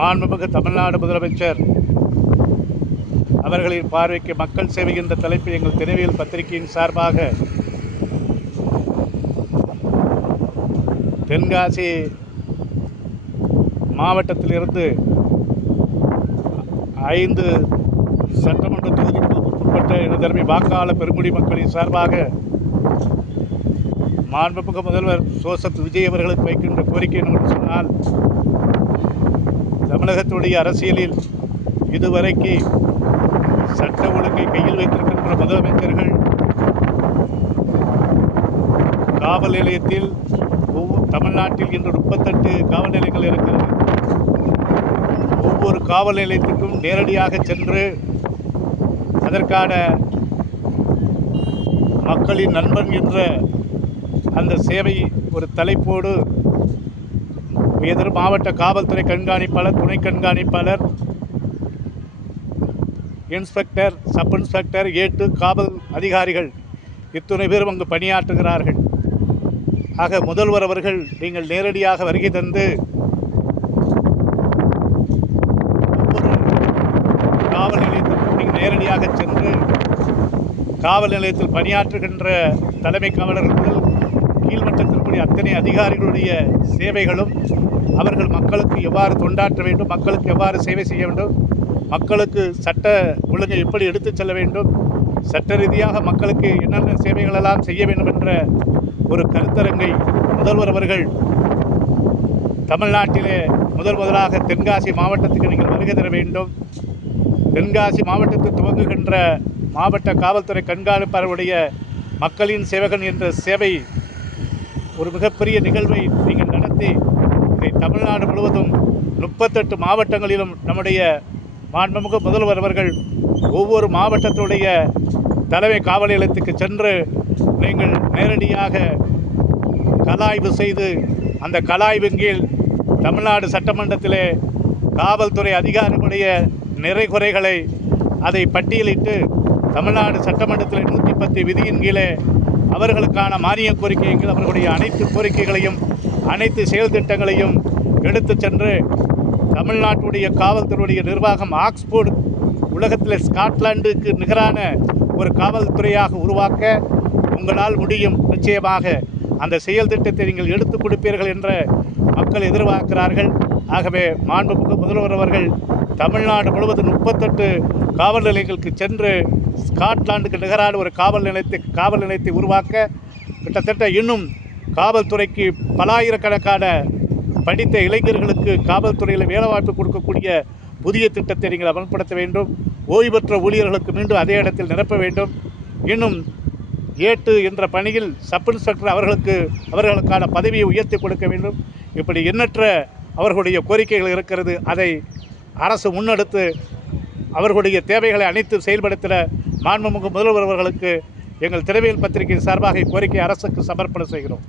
மாண்புமிகு தமிழ்நாடு முதலமைச்சர் அவர்களின் பார்வைக்கு மக்கள் சேவை என்ற தலைப்பில் எங்கள் தினவியல் பத்திரிகையின் சார்பாக தென்காசி மாவட்டத்திலிருந்து 5 சட்டமன்ற தொகுதிக்கு உட்பட்ட எனதருமை வாக்காளர் பெருங்குடி மக்களின் சார்பாக மாண்புமிகு முதல்வர் ஜோசப் விஜய் அவர்களுக்கு வைக்கின்ற கோரிக்கை என்னவென்று சொன்னால், தமிழகத்துடைய அரசியலில் இதுவரைக்கு சட்ட ஒழுங்கை கையில் வைத்திருக்கின்ற முதலமைச்சர்கள் காவல் நிலையத்தில் தமிழ்நாட்டில் இன்று 38 காவல் நிலையங்கள் இருக்கிறது. ஒவ்வொரு காவல் நிலையத்திற்கும் நேரடியாக சென்று அதற்கான மக்களின் நண்பன் என்ற அந்த சேவை ஒரு தலைப்போடு எதிர் மாவட்ட காவல்துறை கண்காணிப்பாளர், துணை கண்காணிப்பாளர், இன்ஸ்பெக்டர், சப் இன்ஸ்பெக்டர், ஏட்டு காவல் அதிகாரிகள் இத்துணை பேரும் அங்கு பணியாற்றுகிறார்கள். ஆக முதல்வர் அவர்கள் நீங்கள் நேரடியாக வருகை தந்து ஒவ்வொரு காவல் நிலையத்திற்கும் நீங்கள் நேரடியாக சென்று காவல் நிலையத்தில் பணியாற்றுகின்ற தலைமை காவலர்கள் கீழ்மட்டத்திற்குரிய அத்தனை அதிகாரிகளுடைய சேவைகளும், அவர்கள் மக்களுக்கு எவ்வாறு தொண்டாற்ற வேண்டும், மக்களுக்கு எவ்வாறு சேவை செய்ய வேண்டும், மக்களுக்கு சட்ட ஒழுங்கை எப்படி எடுத்துச் செல்ல வேண்டும், சட்ட ரீதியாக மக்களுக்கு என்னென்ன சேவைகளெல்லாம் செய்ய வேண்டும் என்ற ஒரு கருத்தரங்கை முதல்வர் அவர்கள் தமிழ்நாட்டிலே முதலாக தென்காசி மாவட்டத்துக்கு நீங்கள் வருகை தர வேண்டும். தென்காசி மாவட்டத்தில் துவங்குகின்ற மாவட்ட காவல்துறை கண்காணிப்பாளருடைய மக்களின் சேவகன் என்ற சேவை ஒரு மிகப்பெரிய நிகழ்வை நீங்கள் நடத்தி இதை தமிழ்நாடு முழுவதும் 38 மாவட்டங்களிலும் நம்முடைய மாண்புமிகு முதல்வர் அவர்கள் ஒவ்வொரு மாவட்டத்துடைய தலைமை காவல் நிலையத்துக்கு சென்று நீங்கள் நேரடியாக கலாய்வு செய்து அந்த கலாய்வின் கீழ் தமிழ்நாடு சட்டமன்றத்திலே காவல்துறை அதிகாரிகளுடைய நிறைகுறைகளை அதை பட்டியலிட்டு தமிழ்நாடு சட்டமன்றத்தில் 110 விதியின் கீழே அவர்களுக்கான மானிய கோரிக்கையின் கீழ் அவர்களுடைய அனைத்து கோரிக்கைகளையும் அனைத்து செயல் திட்டங்களையும் எடுத்து சென்று தமிழ்நாட்டுடைய காவல்துறையுடைய நிர்வாகம் ஆக்ஸ்போர்டு உலகத்தில் ஸ்காட்லாண்டுக்கு நிகரான ஒரு காவல்துறையாக உருவாக்க உங்களால் முடியும். நிச்சயமாக அந்த செயல் திட்டத்தை நீங்கள் எடுத்துக் கொடுப்பீர்கள் என்ற மக்கள் எதிர்பார்க்கிறார்கள். ஆகவே மாண்புமிகு முதல்வர் அவர்கள் தமிழ்நாடு முழுவதும் 38 காவல் நிலையங்களுக்கு சென்று ஸ்காட்லாண்டுக்கு நிகரான ஒரு காவல் நிலையத்தை உருவாக்க கிட்டத்தட்ட இன்னும் காவல்துறைக்கு பலாயிரக்கணக்கான படித்த இளைஞர்களுக்கு காவல்துறையில் வேலைவாய்ப்பு கொடுக்கக்கூடிய புதிய திட்டத்தை நீங்கள் அமல்படுத்த வேண்டும். ஓய்வு பெற்ற ஊழியர்களுக்கு மீண்டும் அதே இடத்தில் நிரப்ப வேண்டும். இன்னும் ஏட்டு என்ற பணியில் சப் இன்ஸ்பெக்டர் அவர்களுக்கான பதவியை உயர்த்தி கொடுக்க வேண்டும். இப்படி எண்ணற்ற அவர்களுடைய கோரிக்கைகள் இருக்கிறது. அதை அரசு முன்னெடுத்து அவர்களுடைய தேவைகளை அனைத்து செயல்படுத்திட மாண்புமிகு முதல்வர் அவர்களுக்கு எங்கள் தினவியல் பத்திரிகையின் சார்பாக கோரிக்கை அரசுக்கு சமர்ப்பணம் செய்கிறோம்.